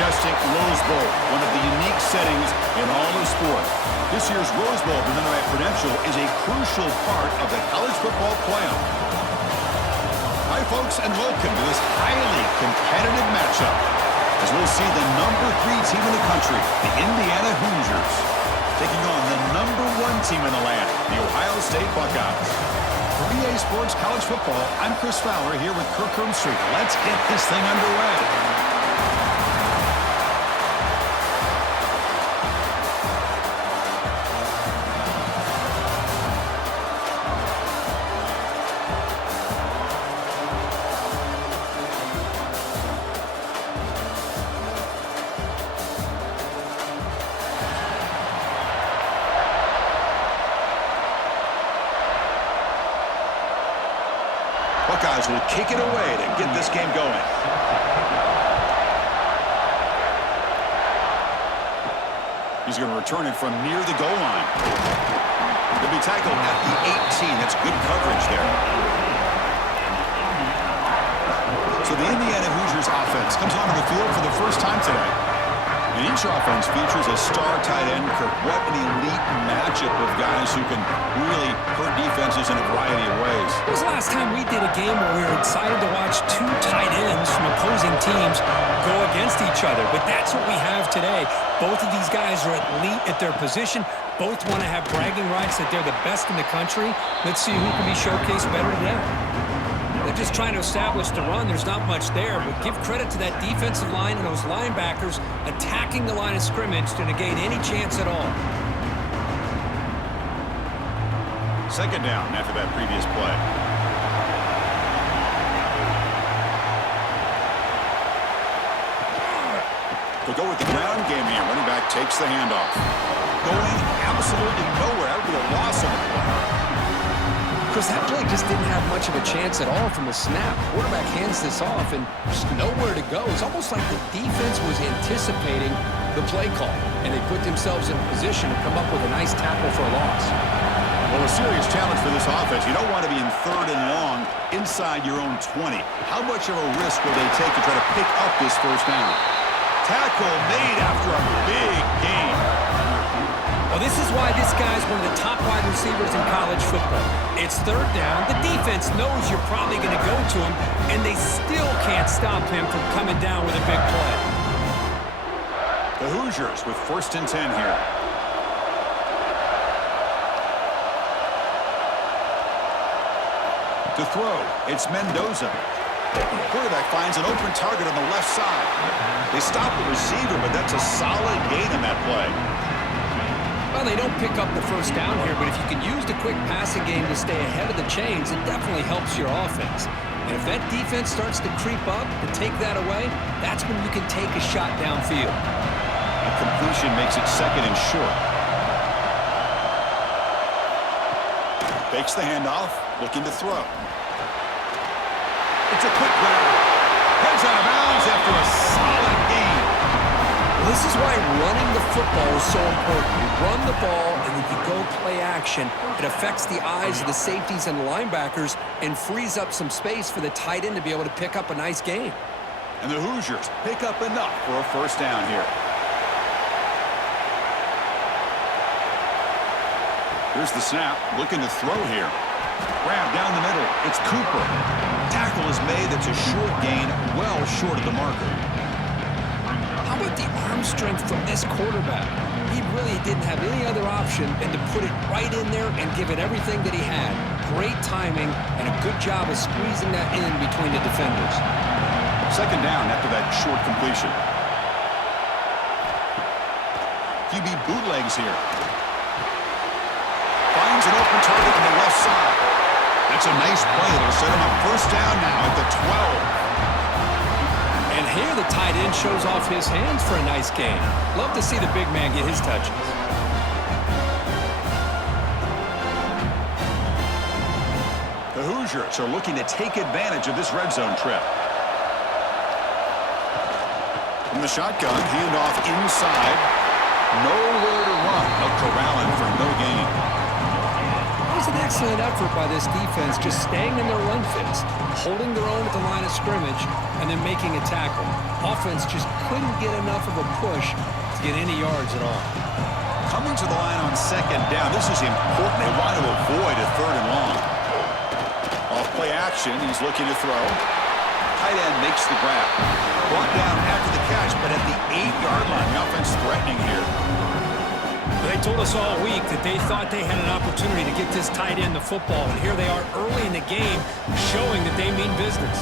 majestic Rose Bowl, one of the unique settings in all of sport. This year's Rose Bowl presented by Prudential is a crucial part of the college football playoff. Hi, folks, and welcome to this highly competitive matchup as we'll see the number 3 team in the country, the Indiana Hoosiers, taking on the number 1 team in the land, the Ohio State Buckeyes. For EA Sports College Football, I'm Chris Fowler here with Kirk Herbstreit. Let's get this thing underway. Buckeyes will kick it away to get this game going. He's going to return it from near the goal line. He'll be tackled at the 18. That's good coverage there. So the Indiana Hoosiers offense comes onto the field for the first time today. And each offense features a star tight end. Kirk, what an elite matchup of guys who can really hurt defenses in a variety of ways. When was the last time we did a game where we were excited to watch 2 tight ends from opposing teams go against each other? But that's what we have today. Both of these guys are elite at their position. Both want to have bragging rights that they're the best in the country. Let's see who can be showcased better today. They're just trying to establish the run. There's not much there, but give credit to that defensive line and those linebackers attacking the line of scrimmage to negate any chance at all. Second down after that previous play. They'll go with the ground game here. Running back takes the handoff. Going absolutely nowhere. That would be a loss on the play. Chris, that play just didn't have much of a chance at all from the snap. Quarterback hands this off and just nowhere to go. It's almost like the defense was anticipating the play call, and they put themselves in a position to come up with a nice tackle for a loss. Well, a serious challenge for this offense. You don't want to be in 3rd and long inside your own 20. How much of a risk will they take to try to pick up this first down? Tackle made after a big gain. Well, this is why this guy's one of the top wide receivers in college football. It's 3rd down. The defense knows you're probably going to go to him, and they still can't stop him from coming down with a big play. The Hoosiers with 1st and 10 here. To throw, it's Mendoza. The quarterback finds an open target on the left side. They stop the receiver, but that's a solid gain in that play. Well, they don't pick up the first down here, but if you can use the quick passing game to stay ahead of the chains, it definitely helps your offense. And if that defense starts to creep up to take that away, that's when you can take a shot downfield. A completion makes it 2nd and short. Fakes the handoff, looking to throw. It's a quick grab. Heads out of bounds after a solid gain. This is why running the football is so important. You run the ball, and then you go play action. It affects the eyes of the safeties and the linebackers and frees up some space for the tight end to be able to pick up a nice gain. And the Hoosiers pick up enough for a first down here. Here's the snap, looking to throw here. Grab down the middle. It's Cooper. Tackle is made. That's a short gain, well short of the marker. How about the arm strength from this quarterback? He really didn't have any other option than to put it right in there and give it everything that he had. Great timing and a good job of squeezing that in between the defenders. Second down after that short completion. QB bootlegs here. Finds an open target on the left side. That's a nice play. It'll set him up first down now at the 12. And here the tight end shows off his hands for a nice gain. Love to see the big man get his touches. The Hoosiers are looking to take advantage of this red zone trip. From the shotgun, handoff inside. Nowhere to run. They'll corral him for no gain. was an excellent effort by this defense, just staying in their run fits, holding their own at the line of scrimmage, and then making a tackle. Offense just couldn't get enough of a push to get any yards at all. Coming to the line on second down, this is important. They want to avoid a third and long. Off play action, he's looking to throw. Tight end makes the grab. Brought down after the catch, but at the 8-yard line, the offense threatening here. They told us all week that they thought they had an opportunity to get this tight end the football, and here they are early in the game showing that they mean business.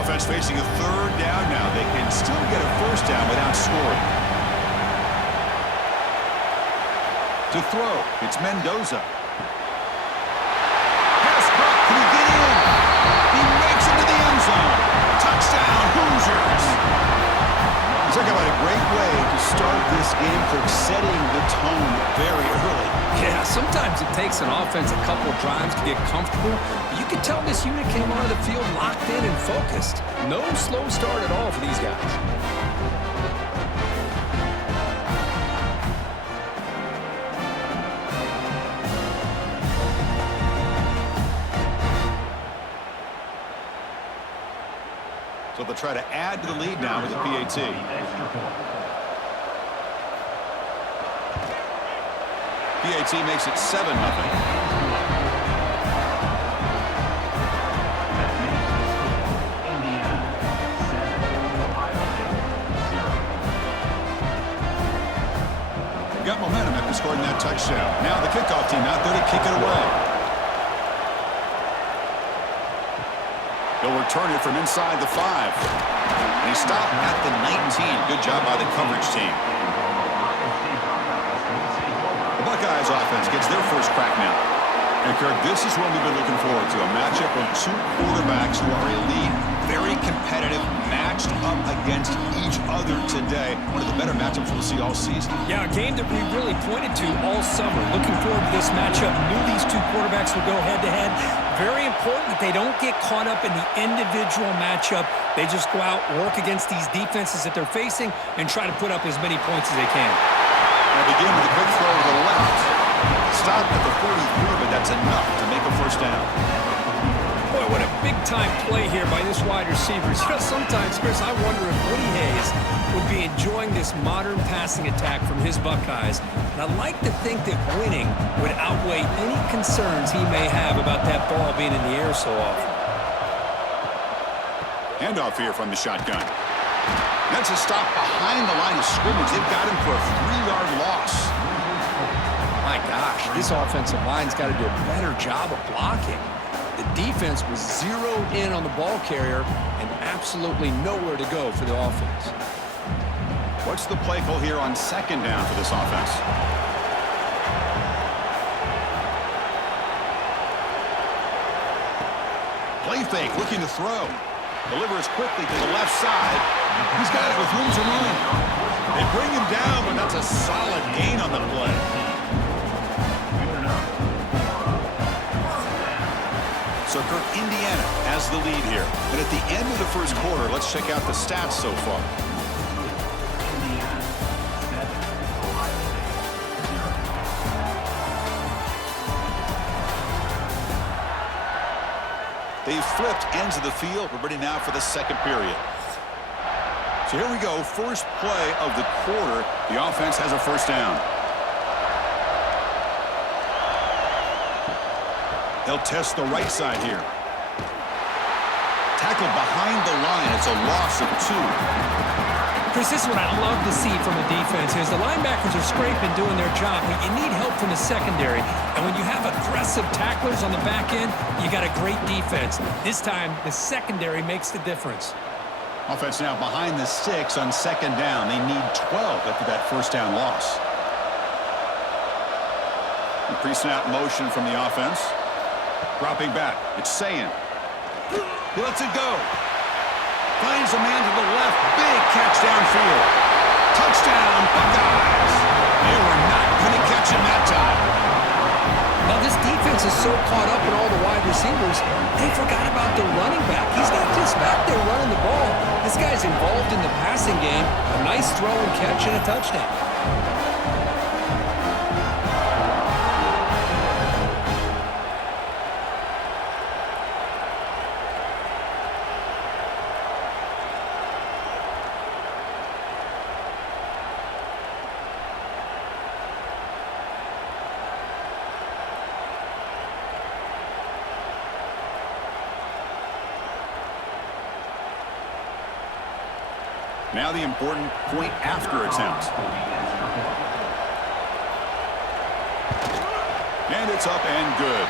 Offense facing a third down now. They can still get a first down without scoring. To throw, it's Mendoza. Pass caught. Can he get in? He makes it to the end zone. Touchdown, Hoosiers. Talk about a great way to start this game for setting the tone very early. Yeah, sometimes it takes an offense a couple of drives to get comfortable. But you can tell this unit came onto the field locked in and focused. No slow start at all for these guys. So they'll try to add to the lead now with the PAT. PAT makes it 7-0. Got momentum after scoring that touchdown. Now the kickoff team out there to kick it away. He'll return it from inside the 5. And he stopped at the 19. Good job by the coverage team. The Buckeyes offense gets their first crack now. And Kirk, this is what we've been looking forward to. A matchup of two quarterbacks who are elite, very competitive, matched up against each other today. One of the better matchups we'll see all season. Yeah, a game that we really pointed to all summer. Looking forward to this matchup. Knew these two quarterbacks would go head-to-head. Very important that they don't get caught up in the individual matchup. They just go out, work against these defenses that they're facing, and try to put up as many points as they can. Now begin with a quick throw to the left. Stopped at the 43, but that's enough to make a first down. Boy, what a big-time play here by this wide receiver. You know, sometimes, Chris, I wonder if Woody Hayes would be enjoying this modern passing attack from his Buckeyes. And I'd like to think that winning would outweigh any concerns he may have about that ball being in the air so often. Handoff here from the shotgun. That's a stop behind the line of scrimmage. They've got him for a 3-yard loss. My gosh, this offensive line's got to do a better job of blocking. The defense was zeroed in on the ball carrier and absolutely nowhere to go for the offense. What's the play call here on second down for this offense? Play fake, looking to throw. Delivers quickly to the left side. He's got it with room to run. They bring him down, but that's a solid gain on the play. So Kirk, Indiana has the lead here. And at the end of the first quarter, let's check out the stats so far. They've flipped ends of the field. We're ready now for the second period. So here we go. First play of the quarter. The offense has a first down. They'll test the right side here. Tackled behind the line. It's a loss of 2. Chris, this is what I love to see from a defense is the linebackers are scraping, doing their job, but you need help from the secondary. And when you have aggressive tacklers on the back end, you got a great defense. This time, the secondary makes the difference. Offense now behind the 6 on second down. They need 12 after that first down loss. Pre-snap motion from the offense. Dropping back. It's Sayin. He lets it go. Finds a man to the left. Big catch downfield. Touchdown, Buckeyes. They were not going to catch him that time. Now, this defense is so caught up in all the wide receivers, they forgot about the running back. He's not just back there running the ball. This guy's involved in the passing game. A nice throw and catch and a touchdown. Now the important point after attempt. And it's up and good.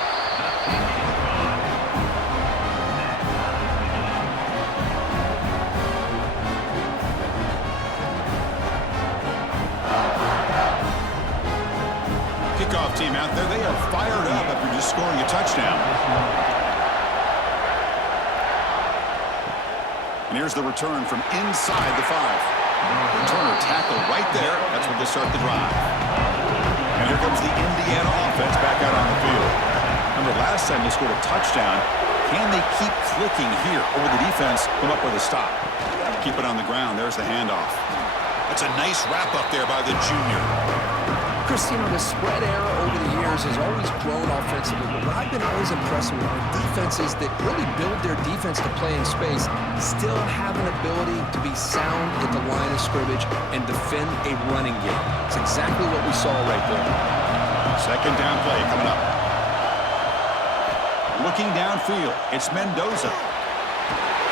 Kickoff team out there, they are fired up after just scoring a touchdown. And here's the return from inside the 5. Returner tackle right there. That's where they start the drive. And here comes the Indiana offense back out on the field. Remember, last time they scored a touchdown. Can they keep clicking here? Or will the defense come up with a stop? Keep it on the ground. There's the handoff. That's a nice wrap up there by the junior. Chris, you know, the spread era over the years has always grown offensively, but what I've been always impressed with are defenses that really build their defense to play in space, still have an ability to be sound at the line of scrimmage and defend a running game. It's exactly what we saw right there. Second down play coming up. Looking downfield, it's Mendoza.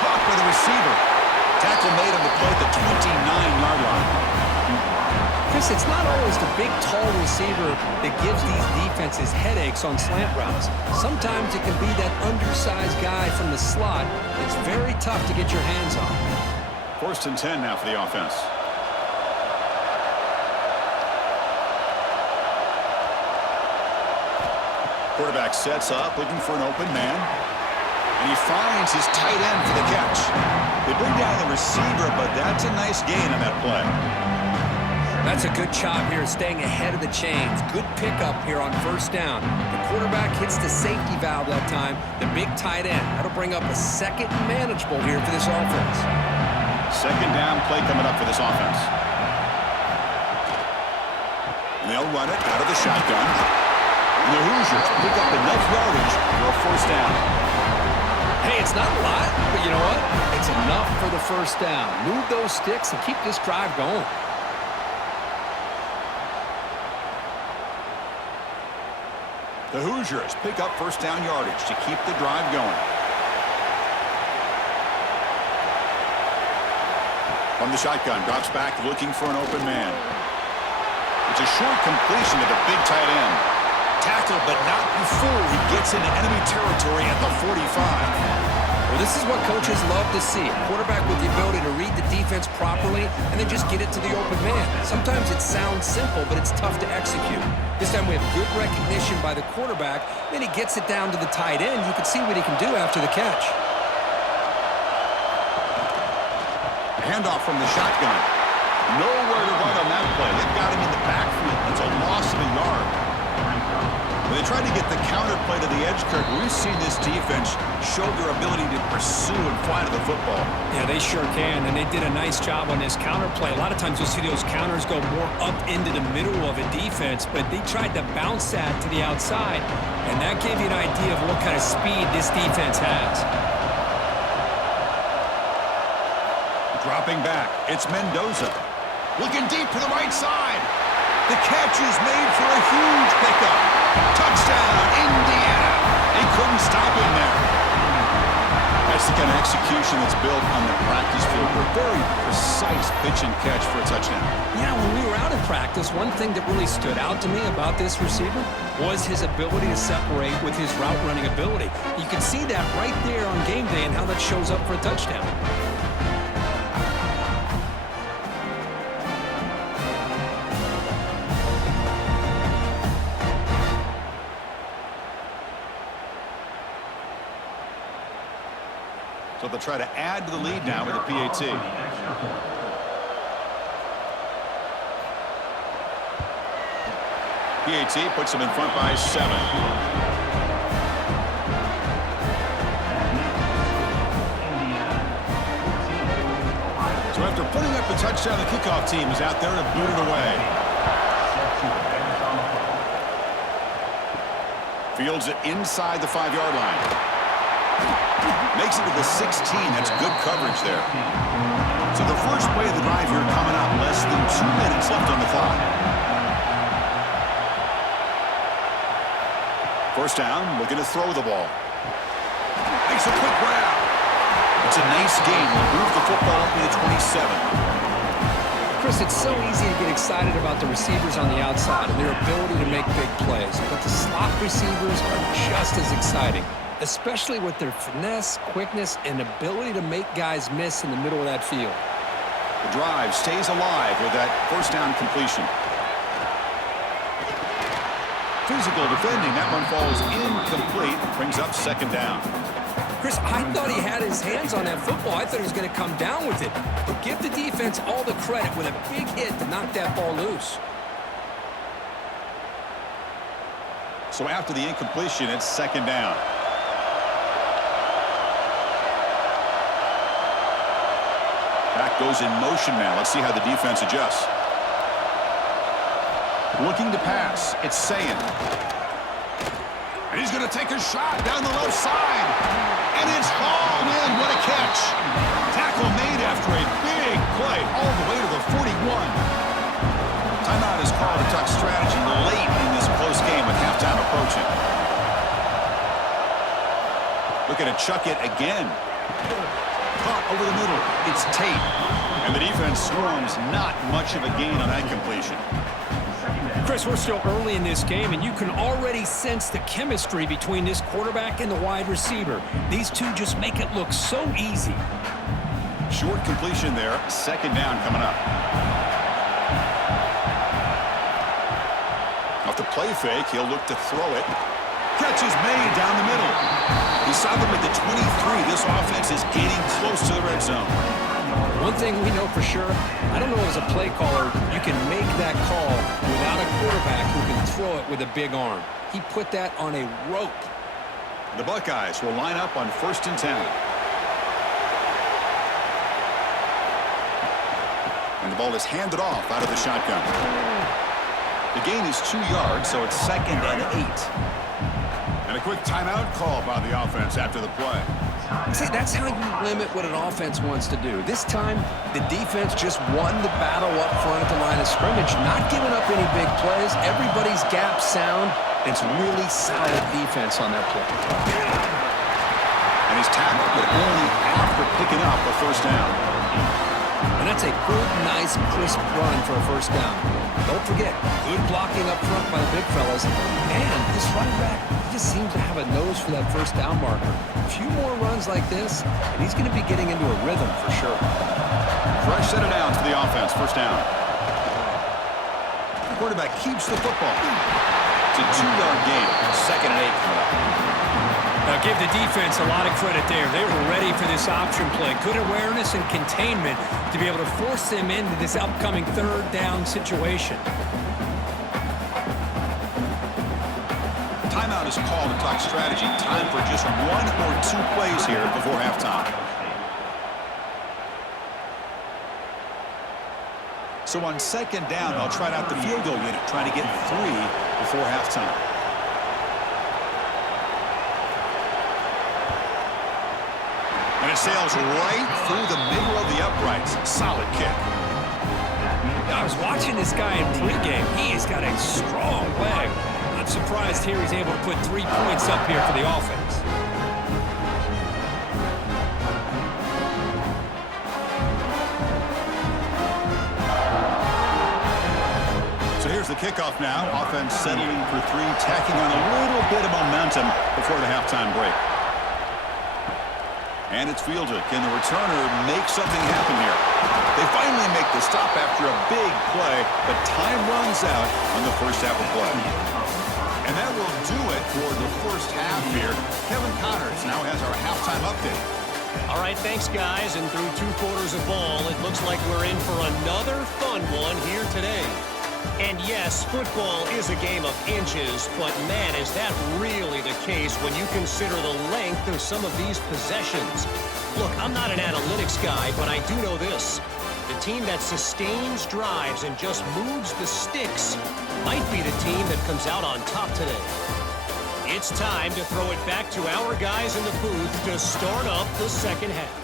Caught by the receiver. Tackle made on the play at the 29-yard line. Chris, it's not always the big, tall receiver that gives these defenses headaches on slant routes. Sometimes it can be that undersized guy from the slot. It's very tough to get your hands on. 1st and 10 now for the offense. Quarterback sets up, looking for an open man. And he finds his tight end for the catch. They bring down the receiver, but that's a nice gain on that play. That's a good job here, staying ahead of the chains. Good pickup here on 1st down. The quarterback hits the safety valve that time, the big tight end. That'll bring up a second manageable here for this offense. Second down play coming up for this offense. And they'll run it out of the shotgun. And the Hoosiers pick up enough yardage for a 1st down. Hey, it's not a lot, but you know what? It's enough for the 1st down. Move those sticks and keep this drive going. The Hoosiers pick up 1st down yardage to keep the drive going. From the shotgun, drops back looking for an open man. It's a short completion to the big tight end. Tackled, but not before he gets into enemy territory at the 45. Well, this is what coaches love to see. A quarterback with the ability to read the defense properly and then just get it to the open man. Sometimes it sounds simple, but it's tough to execute. This time we have good recognition by the quarterback. Then he gets it down to the tight end. You can see what he can do after the catch. Handoff from the shotgun. Nowhere to run on that play. They've got him in the backfield. It's a loss of a yard. When they tried to get the counter play to the edge, Kirk, we've seen this defense show their ability to pursue and fly to the football. Yeah, they sure can, and they did a nice job on this counter play. A lot of times you'll see those counters go more up into the middle of a defense, but they tried to bounce that to the outside, and that gave you an idea of what kind of speed this defense has. Dropping back, it's Mendoza. Looking deep to the right side. The catch is made for a huge pickup. Touchdown, Indiana. They couldn't stop him there. That's the kind of execution that's built on the practice field. A very precise pitch and catch for a touchdown. Yeah, when we were out in practice, one thing that really stood out to me about this receiver was his ability to separate with his route running ability. You can see that right there on game day and how that shows up for a touchdown. So they'll try to add to the lead now with a PAT. PAT puts them in front by 7. So after putting up a touchdown, the kickoff team is out there to boot it away. Fields it inside the 5-yard line. Makes it to the 16. That's good coverage there. So the first play of the drive here coming up. Less than 2 minutes left on the clock. 1st down, looking to throw the ball. Makes a quick grab. It's a nice gain. Will move the football up to the 27. Chris, it's so easy to get excited about the receivers on the outside and their ability to make big plays, but the slot receivers are just as exciting, especially with their finesse, quickness, and ability to make guys miss in the middle of that field. The drive stays alive with that first down completion. Physical defending. That one falls incomplete. Brings up second down. Chris, I thought he had his hands on that football. I thought he was going to come down with it. But give the defense all the credit with a big hit to knock that ball loose. So after the incompletion, it's second down. Back goes in motion now. Let's see how the defense adjusts. Looking to pass. It's Sayin. And he's going to take a shot down the left side. And it's hauled in. What a catch. Tackle made after a big play all the way to the 41. Timeout is called to tuck strategy late in this close game with halftime approaching. Looking to chuck it again. Caught over the middle. It's Tate. And the defense swarms. Not much of a gain on that completion. Chris, we're still early in this game, and you can already sense the chemistry between this quarterback and the wide receiver. These two just make it look so easy. Short completion there. Second down coming up. Off the play fake, he'll look to throw it. Catch is made down the middle. He's signed them at the 23. This offense is getting close to the red zone. One thing we know for sure, I don't know as a play caller, you can make that call without a quarterback who can throw it with a big arm. He put that on a rope. The Buckeyes will line up on 1st and 10. And the ball is handed off out of the shotgun. The gain is 2 yards, so it's 2nd and 8. And a quick timeout call by the offense after the play. See, that's how you limit what an offense wants to do. This time, the defense just won the battle up front at the line of scrimmage, not giving up any big plays. Everybody's gap sound. It's really solid defense on that play. And he's tackled, but only after picking up a first down. And that's a good, nice, crisp run for a first down. Don't forget, good blocking up front by the big fellas. And this running back, he just seems to have a nose for that first down marker. A few more runs like this, and he's going to be getting into a rhythm for sure. Fresh set of downs for the offense. First down. The quarterback keeps the football. It's a 2-yard gain. 2nd and 8 coming up. Now give the defense a lot of credit there. They were ready for this option play. Good awareness and containment to be able to force them into this upcoming 3rd down situation. Timeout is called to talk strategy. Time for just 1 or 2 plays here before halftime. So on 2nd down, they'll try out the field goal unit, trying to get 3 before halftime. And it sails right through the middle of the uprights. Solid kick. I was watching this guy in pregame. He has got a strong leg. Not surprised here he's able to put 3 points up here for the offense. So here's the kickoff now. Offense settling for 3, tacking on a little bit of momentum before the halftime break. And it's fielded. Can the returner make something happen here? They finally make the stop after a big play, but time runs out on the first half of play. And that will do it for the first half here. Kevin Connors now has our halftime update. All right, thanks, guys. And through 2 quarters of ball, it looks like we're in for another fun one here today. And yes, football is a game of inches, but man, is that really the case when you consider the length of some of these possessions. Look, I'm not an analytics guy, but I do know this. The team that sustains drives and just moves the sticks might be the team that comes out on top today. It's time to throw it back to our guys in the booth to start up the second half.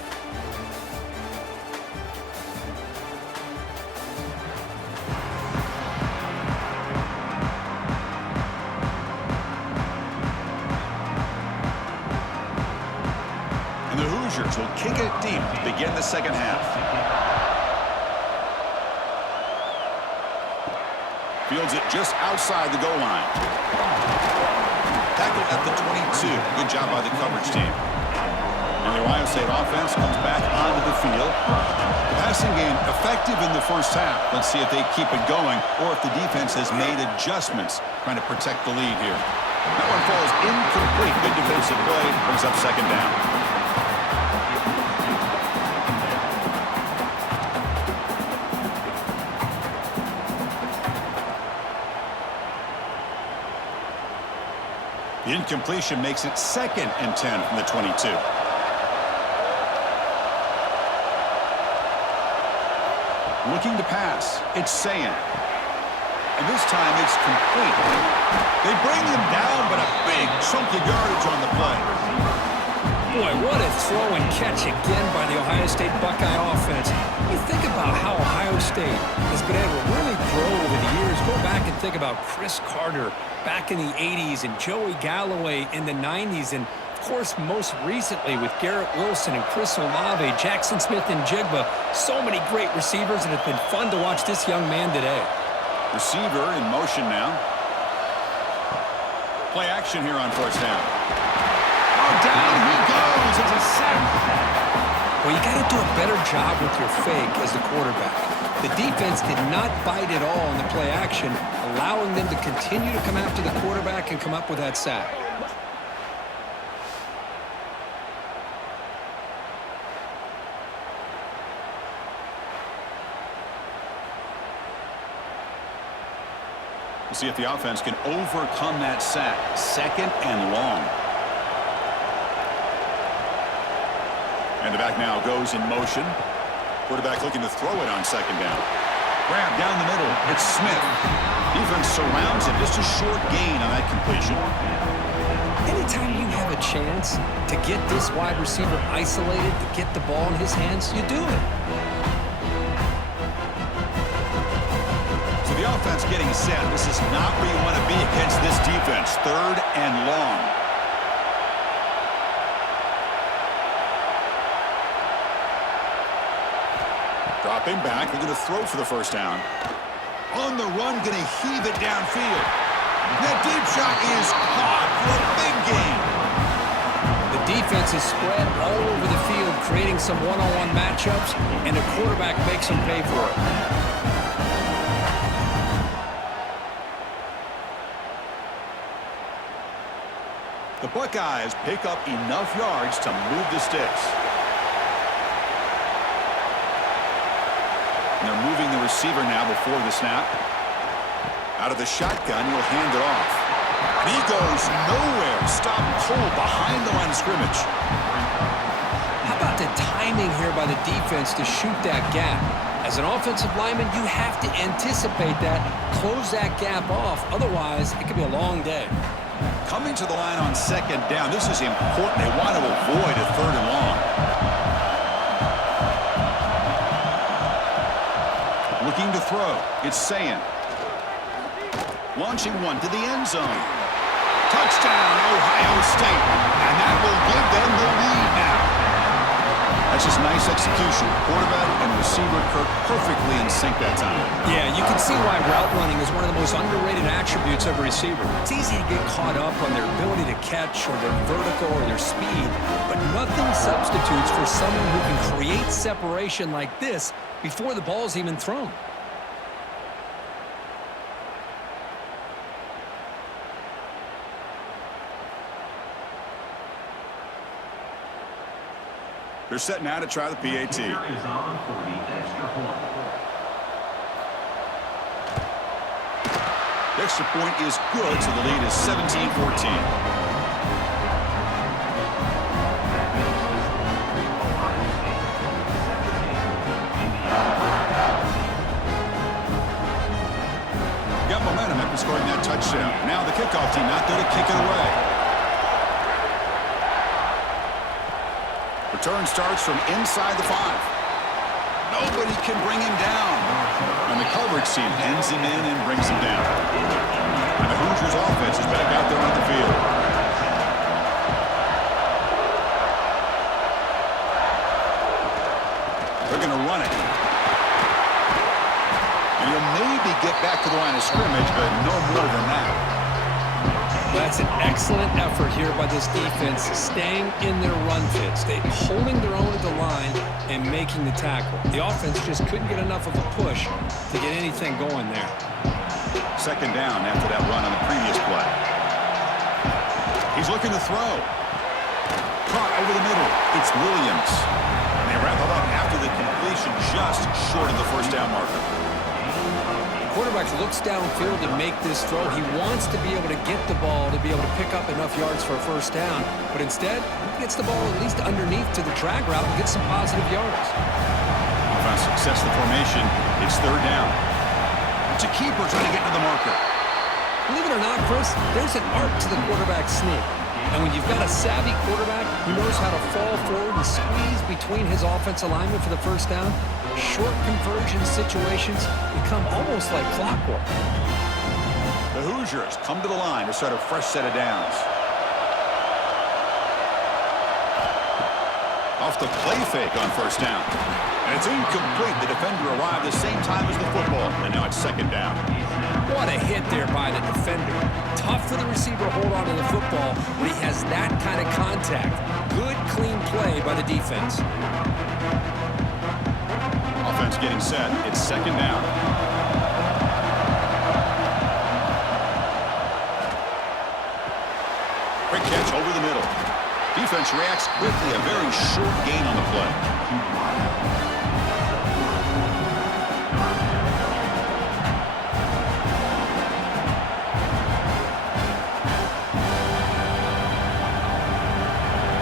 And the Hoosiers Hoosiers will kick it deep to begin the second half. Fields it just outside the goal line. Tackled at the 22. Good job by the coverage team. And the Ohio State offense comes back onto the field. The passing game effective in the first half. Let's see if they keep it going or if the defense has made adjustments trying to protect the lead here. That one falls incomplete. Good defensive play. Brings up second down. The incompletion makes it 2nd and 10 from the 22. Looking to pass. It's Sayin. And this time it's complete. They bring him down, but a big chunk of yardage on the play. Boy, what a throw and catch again by the Ohio State Buckeye offense. You think about how Ohio State has been able to really grow over the years. Go back and think about Chris Carter back in the 80s and Joey Galloway in the 90s. And, of course, most recently with Garrett Wilson and Chris Olave, Jackson Smith and Jigba. So many great receivers, and it's been fun to watch this young man today. Receiver in motion now. Play action here on first down. Oh, down he goes. It's a sack. Well, you got to do a better job with your fake as the quarterback. The defense did not bite at all in the play action, allowing them to continue to come after the quarterback and come up with that sack. We'll see if the offense can overcome that sack. 2nd and long. And the back now goes in motion. Quarterback looking to throw it on 2nd down. Grab down the middle. It's Smith. Defense surrounds him. Just a short gain on that completion. Anytime you have a chance to get this wide receiver isolated, to get the ball in his hands, you do it. So the offense getting set. This is not where you want to be against this defense. 3rd and long. Dropping back, they're going to throw for the first down. On the run, going to heave it downfield. That deep shot is caught for a big gain. The defense is spread all over the field, creating some one-on-one matchups, and the quarterback makes them pay for it. The Buckeyes pick up enough yards to move the sticks. And they're moving the receiver now before the snap. Out of the shotgun, he'll hand it off. And he goes nowhere. Stop cold behind the line of scrimmage. How about the timing here by the defense to shoot that gap? As an offensive lineman, you have to anticipate that, close that gap off. Otherwise, it could be a long day. Coming to the line on 2nd down. This is important. They want to avoid a 3rd and long. Looking to throw. It's Sayin. Launching one to the end zone. Touchdown, Ohio State. And that will give them the lead now. That's just nice execution. Quarterback and receiver Kirk perfectly in sync that time. Yeah, you can see why route running is one of the most underrated attributes of a receiver. It's easy to get caught up on their ability to catch or their vertical or their speed, but nothing substitutes for someone who can create separation like this before the ball's even thrown. They're set now to try the PAT. The extra point is good, so the lead is 17-14. Got momentum after scoring that touchdown. Now the kickoff team not there to kick it away. Return starts from inside the 5. Nobody can bring him down. And the coverage team ends him in and brings him down. And the Hoosiers offense is back out there on the field. get back to the line of scrimmage, but no more than that. That's an excellent effort here by this defense, staying in their run fits. They're holding their own at the line and making the tackle. The offense just couldn't get enough of a push to get anything going there. Second down after that run on the previous play. He's looking to throw. Caught over the middle. It's Williams. And they wrap it up after the completion just short of the first down marker. The quarterback looks downfield to make this throw. He wants to be able to get the ball to be able to pick up enough yards for a first down. But instead, he gets the ball at least underneath to the drag route and gets some positive yards. Offense success the formation. It's third down. It's a keeper trying to get to the marker. Believe it or not, Chris, there's an art to the quarterback sneak. And when you've got a savvy quarterback who knows how to fall forward and squeeze between his offensive linemen for the first down, short conversion situations become almost like clockwork. The Hoosiers come to the line to start a fresh set of downs. Off the play fake on first down. And it's incomplete. The defender arrived the same time as the football. And now it's second down. What a hit there by the defender. Tough for the receiver to hold on to the football when he has that kind of contact. Good, clean play by the defense. Offense getting set. It's second down. Quick catch over the middle. Defense reacts quickly. A very short gain on the play.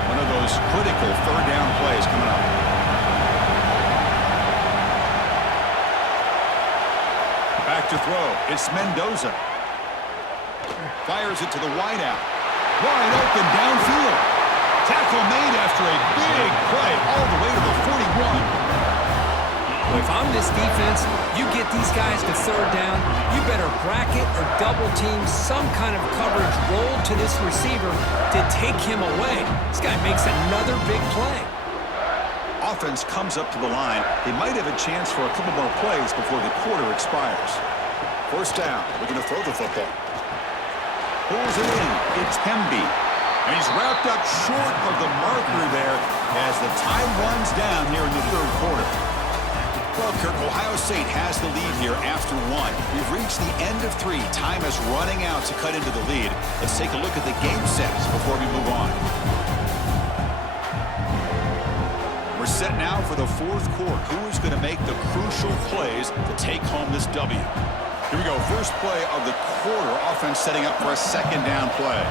One of those critical third down plays coming up. Back to throw. It's Mendoza. Fires it to the wideout. Wide open downfield. Tackle made after a big play all the way to the 41. Well, if I'm this defense, you get these guys to third down, you better bracket or double team some kind of coverage roll to this receiver to take him away. This guy makes another big play. Offense comes up to the line. They might have a chance for a couple more plays before the quarter expires. First down. Looking to throw the football. Pulls it in. It's Hemby. And he's wrapped up short of the marker there as the time runs down here in the third quarter. Well, Kirk, Ohio State has the lead here after one. We've reached the end of three. Time is running out to cut into the lead. Let's take a look at the game sets before we move on. We're set now for the fourth quarter. Who is going to make the crucial plays to take home this W? Here we go. First play of the quarter. Offense setting up for a second down play.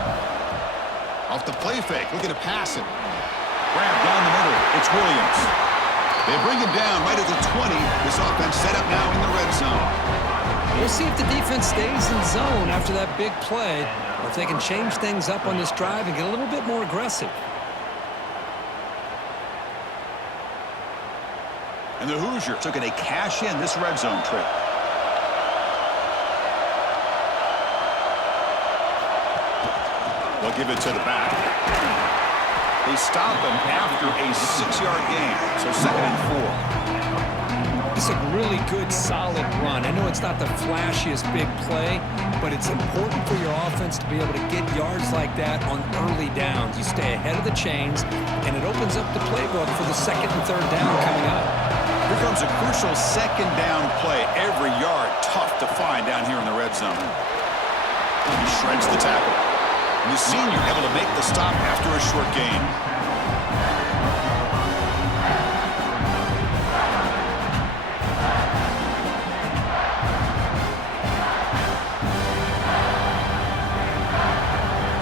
Off the play fake, looking to pass it. Grab down the middle. It's Williams. They bring him down right at the 20. This offense set up now in the red zone. We'll see if the defense stays in zone after that big play, or if they can change things up on this drive and get a little bit more aggressive. And the Hoosiers looking to cash in this red zone trip. They'll give it to the back. They stop him after a 6-yard gain, so second and 4. It's a really good, solid run. I know it's not the flashiest big play, but it's important for your offense to be able to get yards like that on early downs. You stay ahead of the chains, and it opens up the playbook for the second and third down coming up. Here comes a crucial second down play. Every yard tough to find down here in the red zone. He shreds the tackle. And the senior able to make the stop after a short gain.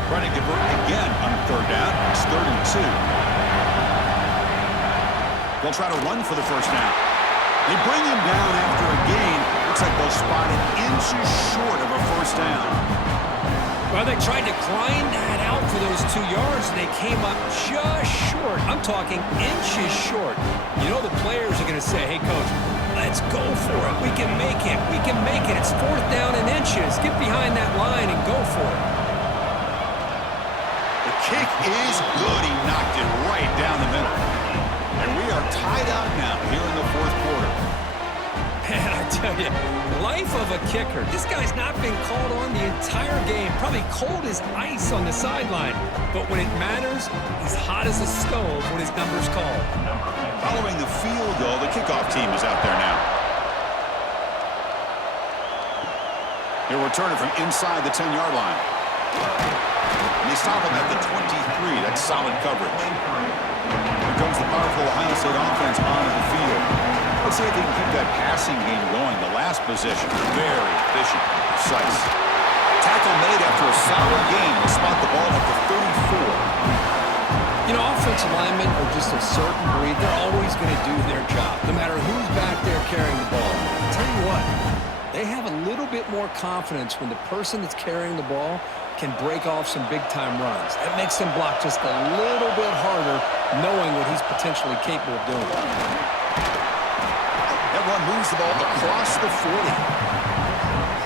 Trying to convert again on third down. It's 3rd and 2. They'll try to run for the first down. They bring him down after a gain. Looks like they'll spot it inches short of a first down. Well, they tried to grind that out for those 2 yards, and they came up just short. I'm talking inches short. You know the players are going to say, hey, Coach, let's go for it. We can make it. We can make it. It's 4th down and inches. Get behind that line and go for it. The kick is good. He knocked it right down the middle. And we are tied up now here in the 4th quarter. Man, I tell you, life of a kicker. This guy's not been called on the entire game. Probably cold as ice on the sideline. But when it matters, he's hot as a stove when his number's called. Following the field goal, the kickoff team is out there now. He'll return it from inside the 10-yard line. And they stop him at the 23. That's solid coverage. Here comes the powerful Ohio State offense onto the field. Let's see if they can keep that passing game going. The last possession, very efficient, precise. Tackle made after a solid game to spot the ball at the 34. You know, offensive linemen are just a certain breed. They're always going to do their job, no matter who's back there carrying the ball. I'll tell you what, they have a little bit more confidence when the person that's carrying the ball can break off some big-time runs. That makes him block just a little bit harder, knowing what he's potentially capable of doing. That run moves the ball across the 40.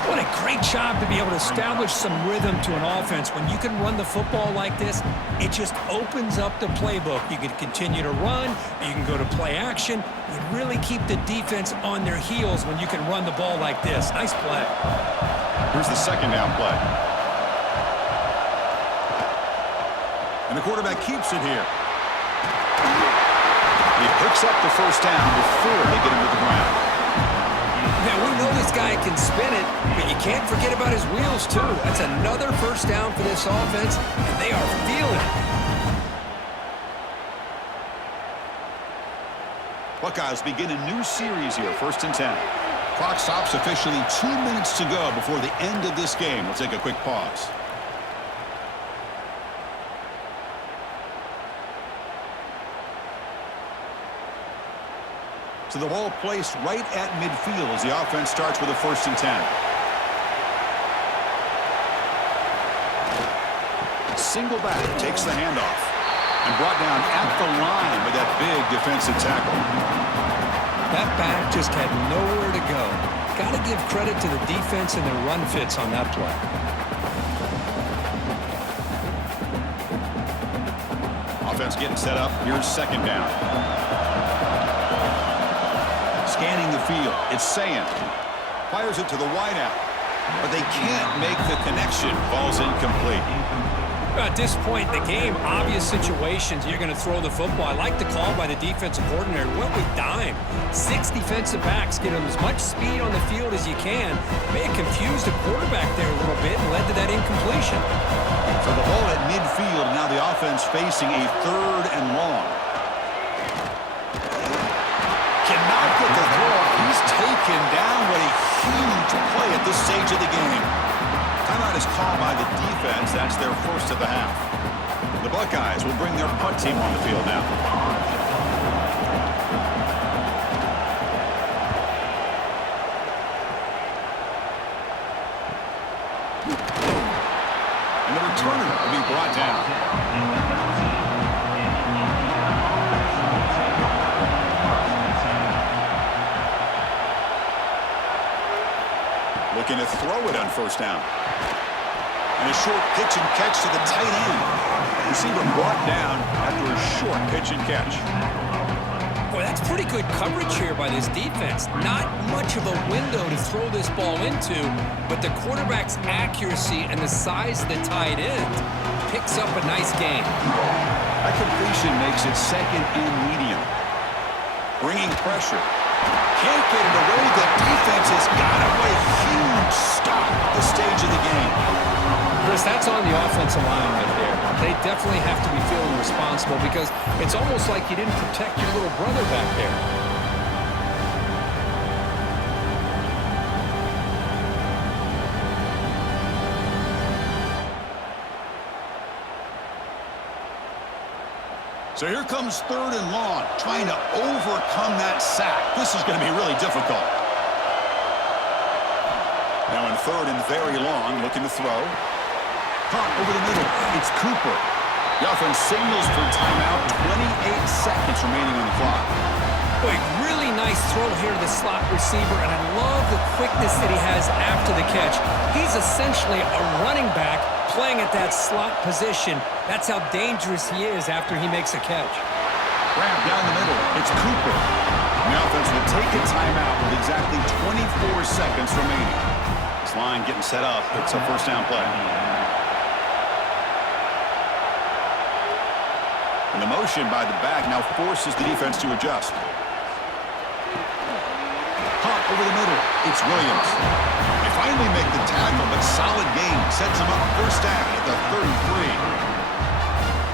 What a great job to be able to establish some rhythm to an offense. When you can run the football like this, it just opens up the playbook. You can continue to run. You can go to play action. You really keep the defense on their heels when you can run the ball like this. Nice play. Here's the second down play. And the quarterback keeps it here. He picks up the first down before they get him to the ground. Now, we know this guy can spin it, but you can't forget about his wheels, too. That's another first down for this offense, and they are feeling it. Buckeyes begin a new series here, 1st and 10. Clock stops officially 2 minutes to go before the end of this game. We'll take a quick pause. So the ball placed right at midfield as the offense starts with a 1st and 10. Single back takes the handoff and brought down at the line with that big defensive tackle. That back just had nowhere to go. Got to give credit to the defense and their run fits on that play. Offense getting set up. Here's 2nd down. Scanning the field. It's Sayan. Fires it to the wideout. But they can't make the connection. Ball's incomplete. At this point in the game, obvious situations, you're going to throw the football. I like the call by the defensive coordinator. Went with dime. 6 defensive backs. Get them as much speed on the field as you can. May have confused the quarterback there a little bit and led to that incompletion. So the ball at midfield. Now the offense facing a 3rd and long. Cannot get the throw. He's taken down. What a huge play at this stage of the game. Timeout is called by the defense. That's their first of the half. The Buckeyes will bring their punt team on the field now. And the returner will be brought down. Looking to throw it on 1st down. And a short pitch and catch to the tight end. Receiver brought down after a short pitch and catch. Boy, that's pretty good coverage here by this defense. Not much of a window to throw this ball into, but the quarterback's accuracy and the size of the tight end picks up a nice gain. That completion makes it 2nd and medium. Bringing pressure. Can't get it away. The defense has got him. What a huge stop at this stage of the game. Chris, that's on the offensive line right there. They definitely have to be feeling responsible because it's almost like you didn't protect your little brother back there. So here comes 3rd and long, trying to overcome that sack. This is going to be really difficult. Now in 3rd and very long, looking to throw. Caught over the middle. It's Cooper. The offense signals for timeout. 28 seconds remaining on the clock. Boy, really nice throw here to the slot receiver, and I love the quickness that he has after the catch. He's essentially a running back playing at that slot position. That's how dangerous he is after he makes a catch. Grab down the middle. It's Cooper. And the offense will take a timeout with exactly 24 4 seconds remaining. This line getting set up. It's a first down play. And the motion by the back now forces the defense to adjust. Hot over the middle. It's Williams. They finally make the tackle, but solid gain sets him up first down at the 33.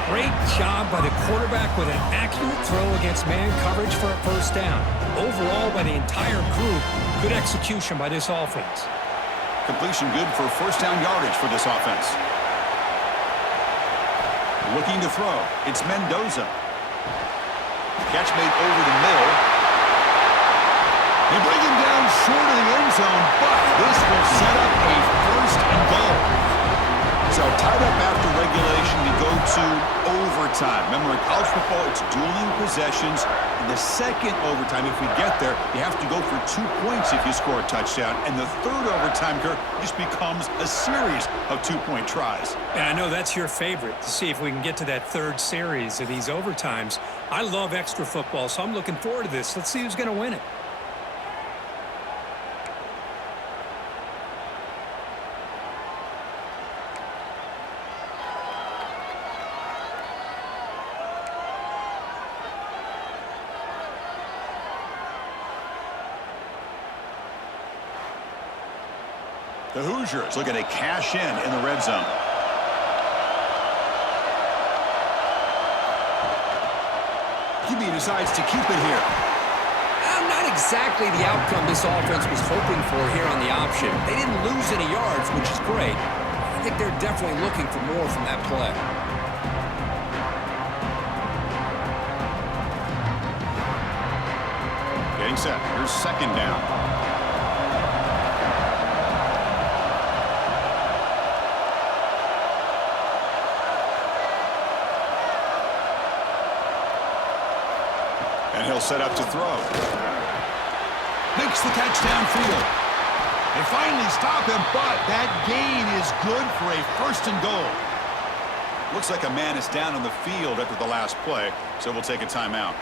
Great job by the quarterback with an accurate throw against man coverage for a first down. Overall, by the entire group, good execution by this offense. Completion good for first down yardage for this offense. Looking to throw. It's Mendoza. Catch made over the middle. They bring him down short of the end zone, but this will set up a first and goal. So tied up after regulation, we go to overtime. Remember, in college football, it's dueling possessions. In the second overtime, if we get there, you have to go for 2 points if you score a touchdown. And the third overtime, Kirk, just becomes a series of 2-point tries. And I know that's your favorite, to see if we can get to that third series of these overtimes. I love extra football, so I'm looking forward to this. Let's see who's going to win it. The Hoosiers looking to cash in the red zone. QB decides to keep it here. Not exactly the outcome this offense was hoping for here on the option. They didn't lose any yards, which is great. I think they're definitely looking for more from that play. Getting set. Here's second down. And he'll set up to throw. Makes the catch downfield. They finally stop him, but that gain is good for a first and goal. Looks like a man is down on the field after the last play, so we'll take a timeout.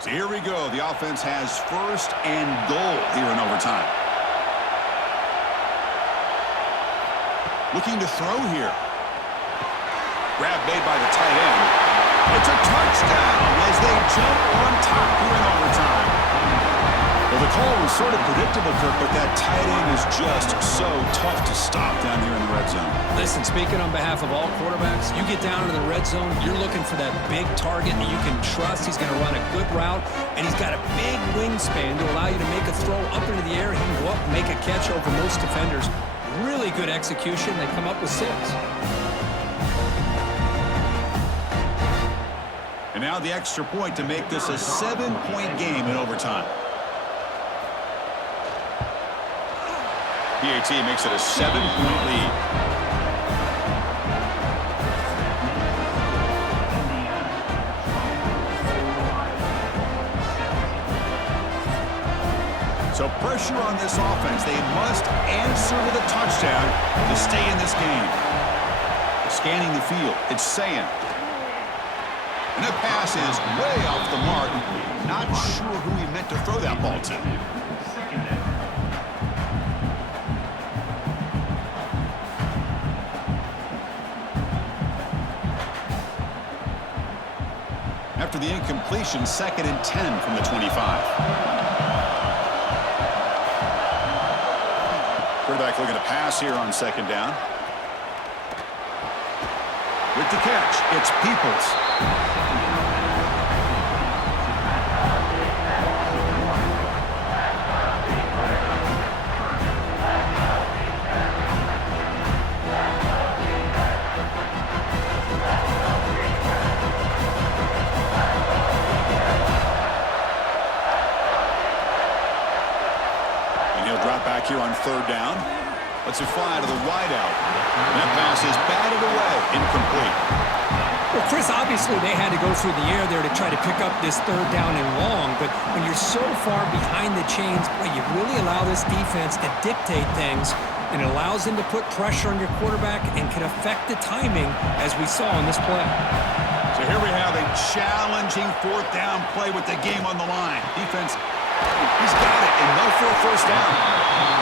So here we go. The offense has first and goal here in overtime. Looking to throw here. Grab made by the tight end. It's a touchdown as they jump on top here in overtime. Well, the call was sort of predictable, Kirk, but that tight end is just so tough to stop down here in the red zone. Listen, speaking on behalf of all quarterbacks, you get down in the red zone, you're looking for that big target that you can trust. He's going to run a good route, and he's got a big wingspan to allow you to make a throw up into the air. He can go up and make a catch over most defenders. Really good execution. They come up with 6. And now the extra point to make this a 7-point game in overtime. PAT makes it a 7-point lead. So pressure on this offense. They must answer with a touchdown to stay in this game. Scanning the field. It's Sayan. And that pass is way off the mark. Not sure who he meant to throw that ball to. After the incompletion, 2nd and 10 from the 25. Quarterback looking to pass here on 2nd down. With the catch, it's Peoples. And he'll drop back here on 3rd down. Let's it fly to the wideout. That pass is batted away, incomplete. Well, Chris, obviously they had to go through the air there to try to pick up this 3rd down and long, but when you're so far behind the chains, boy, you really allow this defense to dictate things, and it allows them to put pressure on your quarterback and can affect the timing, as we saw in this play. So So here we have a challenging fourth down play with the game on the line. Defense, he's got it, and no for a first down.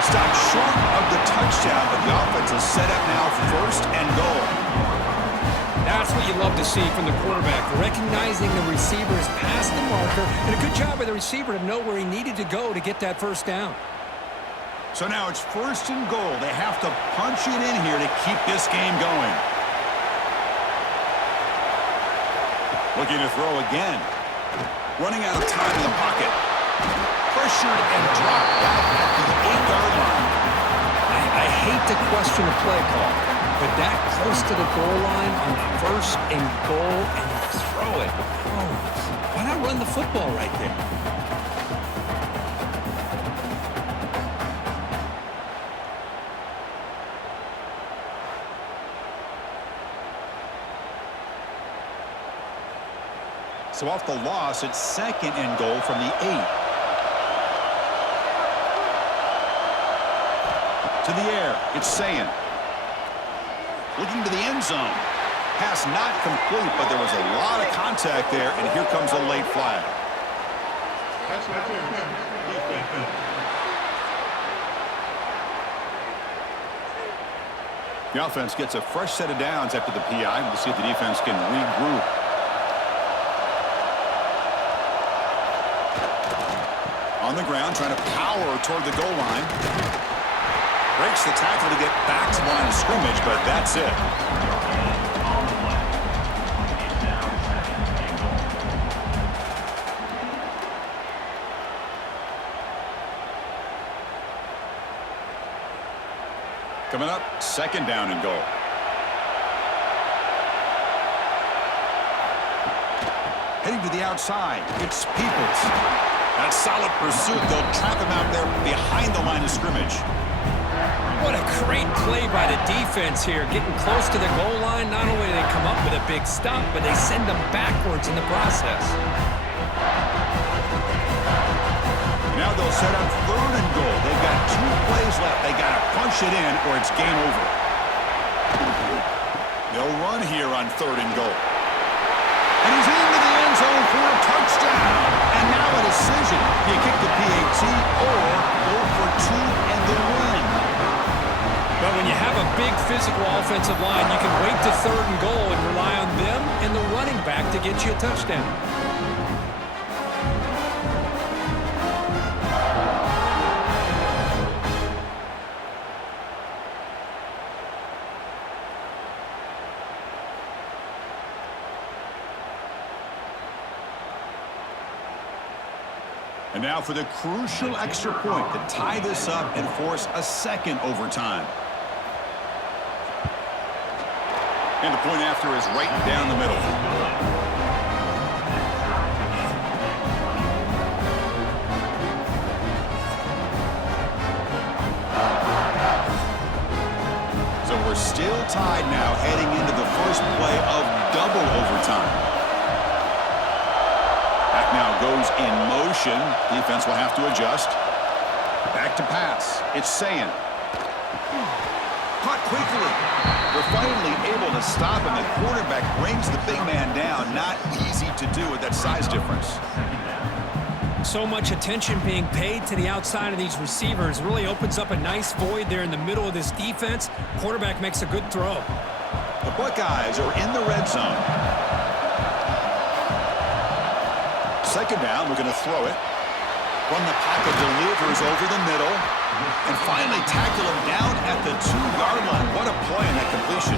Stopped short of the touchdown, but the offense is set up now first and goal. That's what you love to see from the quarterback, recognizing the receiver's past the marker, and a good job by the receiver to know where he needed to go to get that first down. So now it's first and goal. They have to punch it in here to keep this game going. Looking to throw again. Running out of time in the pocket. Pressured and dropped back at the 8-yard line. I hate to question a play call, but that close to the goal line on first and goal and throw it. Oh, why not run the football right there? So off the loss, it's second and goal from the 8. To the air, it's Sayin. Looking to the end zone. Pass not complete, but there was a lot of contact there, and here comes a late flag. The offense gets a fresh set of downs after the PI. We'll see if the defense can regroup. On the ground, trying to power toward the goal line. Breaks the tackle to get back to the line of scrimmage, but that's it. Coming up, second down and goal. Heading to the outside, it's Peoples. That solid pursuit, they'll trap him out there behind the line of scrimmage. What a great play by the defense here. Getting close to the goal line, not only do they come up with a big stop, but they send them backwards in the process. Now they'll set up third and goal. They've got 2 plays left. They got to punch it in or it's game over. They'll run here on third and goal. And he's into the end zone for a touchdown. And now a decision. Do you kick the PAT or go for 2 and the win? But when you have a big physical offensive line, you can wait to third and goal and rely on them and the running back to get you a touchdown. And now for the crucial extra point to tie this up and force a second overtime. And the point after is right down the middle. So we're still tied now heading into the first play of double overtime. Now goes in motion. Defense will have to adjust. Back to pass. It's Sayin. Caught quickly. They're finally able to stop him. The quarterback brings the big man down. Not easy to do with that size difference. So much attention being paid to the outside of these receivers. Really opens up a nice void there in the middle of this defense. Quarterback makes a good throw. The Buckeyes are in the red zone. Second down, we're going to throw it. Run the pocket, delivers over the middle. And finally tackle him down at the 2-yard line. What a play in that completion.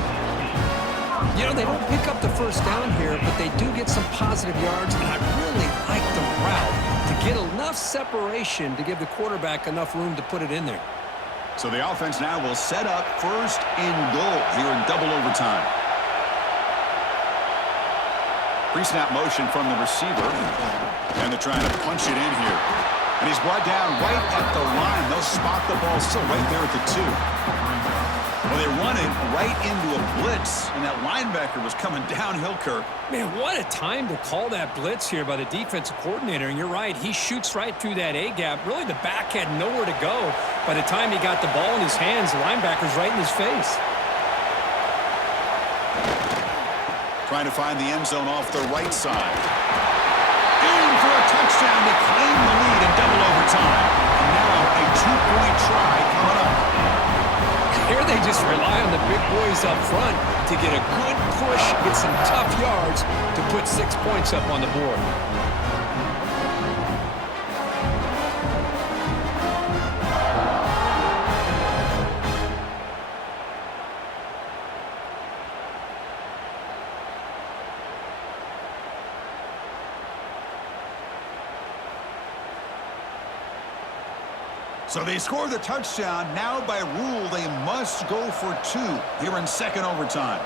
You know, they don't pick up the first down here, but they do get some positive yards, and I really like the route to get enough separation to give the quarterback enough room to put it in there. So the offense now will set up first and goal here in double overtime. Pre-snap motion from the receiver. And they're trying to punch it in here. And he's brought down right at the line. They'll spot the ball still right there at the 2. Well, they run it right into a blitz. And that linebacker was coming downhill, Kirk. Man, what a time to call that blitz here by the defensive coordinator. And you're right, he shoots right through that A-gap. Really, the back had nowhere to go. By the time he got the ball in his hands, the linebacker's right in his face. Trying to find the end zone off the right side. In for a touchdown to claim the lead in double overtime. And now a two-point try coming up. Here they just rely on the big boys up front to get a good push, get some tough yards to put 6 points up on the board. So they score the touchdown. Now by rule, they must go for two here in second overtime.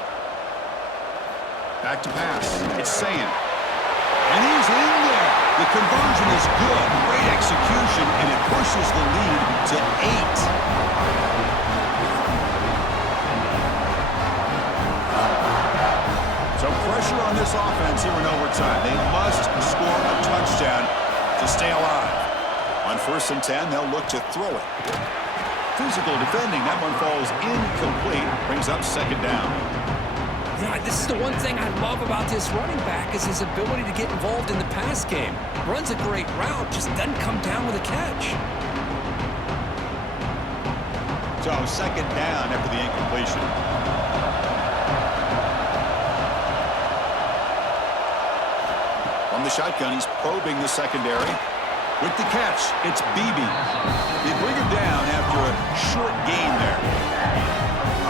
Back to pass. It's Saying. And he's in there. The conversion is good. Great execution, and it pushes the lead to 8. So pressure on this offense here in overtime. They must score a touchdown to stay alive. On 1st and 10, they'll look to throw it. Physical defending. That one falls incomplete. Brings up second down. Yeah, this is the one thing I love about this running back is his ability to get involved in the pass game. Runs a great route, just doesn't come down with a catch. So second down after the incompletion. From the shotgun, he's probing the secondary. With the catch, it's Beebe. They bring him down after a short gain there.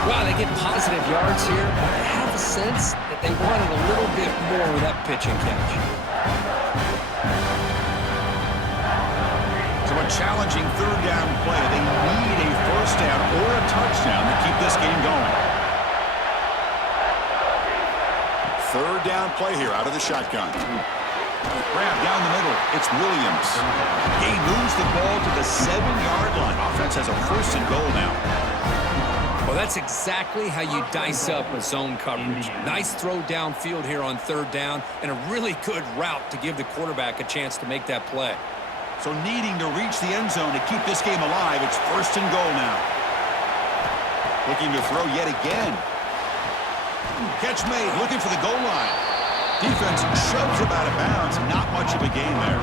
Wow, they get positive yards here, but I have a sense that they wanted a little bit more with that pitch and catch. So a challenging third down play. They need a first down or a touchdown to keep this game going. Third down play here out of the shotgun. Grab down the middle. It's Williams. He moves the ball to the 7-yard line. Offense has a 1st and goal now. Well, that's exactly how you dice up a zone coverage. Nice throw downfield here on third down and a really good route to give the quarterback a chance to make that play. So needing to reach the end zone to keep this game alive, it's 1st and goal now. Looking to throw yet again. Catch made, looking for the goal line. Defense shoves him out of bounds. Not much of a gain there.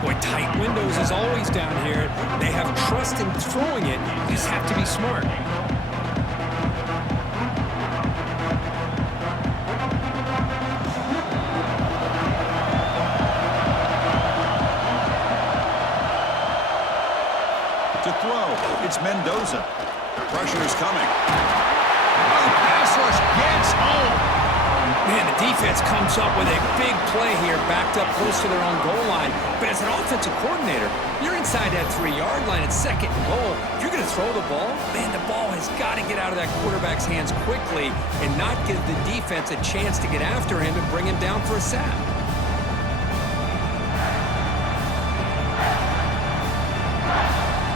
Boy, tight windows is always down here. They have trust in throwing it. You just have to be smart. To throw, it's Mendoza. Pressure is coming. Oh, pass rush gets home. Man, the defense comes up with a big play here, backed up close to their own goal line. But as an offensive coordinator, you're inside that 3-yard line at 2nd and goal. If you're going to throw the ball, man, the ball has got to get out of that quarterback's hands quickly and not give the defense a chance to get after him and bring him down for a sack.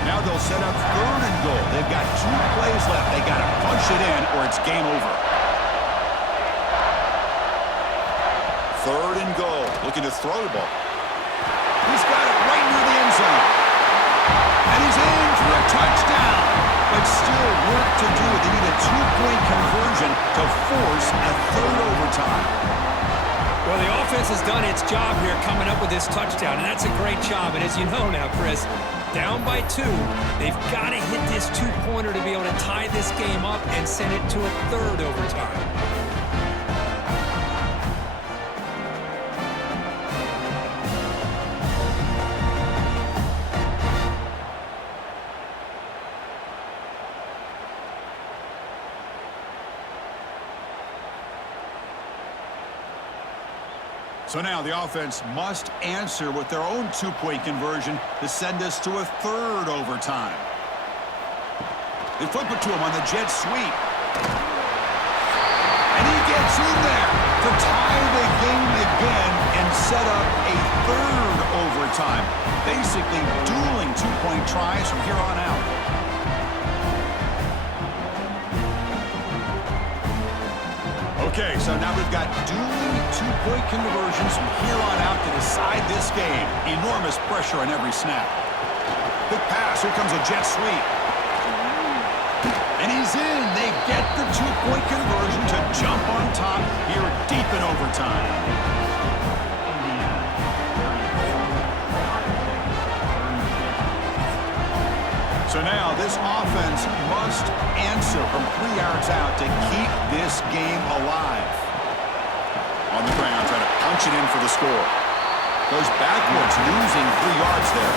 Now they'll set up 3rd and goal. They've got 2 plays left. They got to punch it in or it's game over. 3rd and goal. Looking to throw the ball. He's got it right near the end zone. And he's in for a touchdown. But still work to do. They need a 2-point conversion to force a 3rd overtime. Well, the offense has done its job here coming up with this touchdown, and that's a great job. And as you know now, Chris, down by 2, they've got to hit this 2-pointer to be able to tie this game up and send it to a 3rd overtime. So now the offense must answer with their own 2-point conversion to send us to a 3rd overtime. They flip it to him on the jet sweep. And he gets in there to tie the game again and set up a 3rd overtime. Basically dueling 2-point tries from here on out. Okay, so now we've got dueling 2-point conversions from here on out to decide this game. Enormous pressure on every snap. Big pass. Here comes a jet sweep. And he's in. They get the two-point conversion to jump on top here deep in overtime. So now this offense must answer from 3 yards out to keep this game alive. On the ground, trying to punch it in for the score. Goes backwards, losing 3 yards there.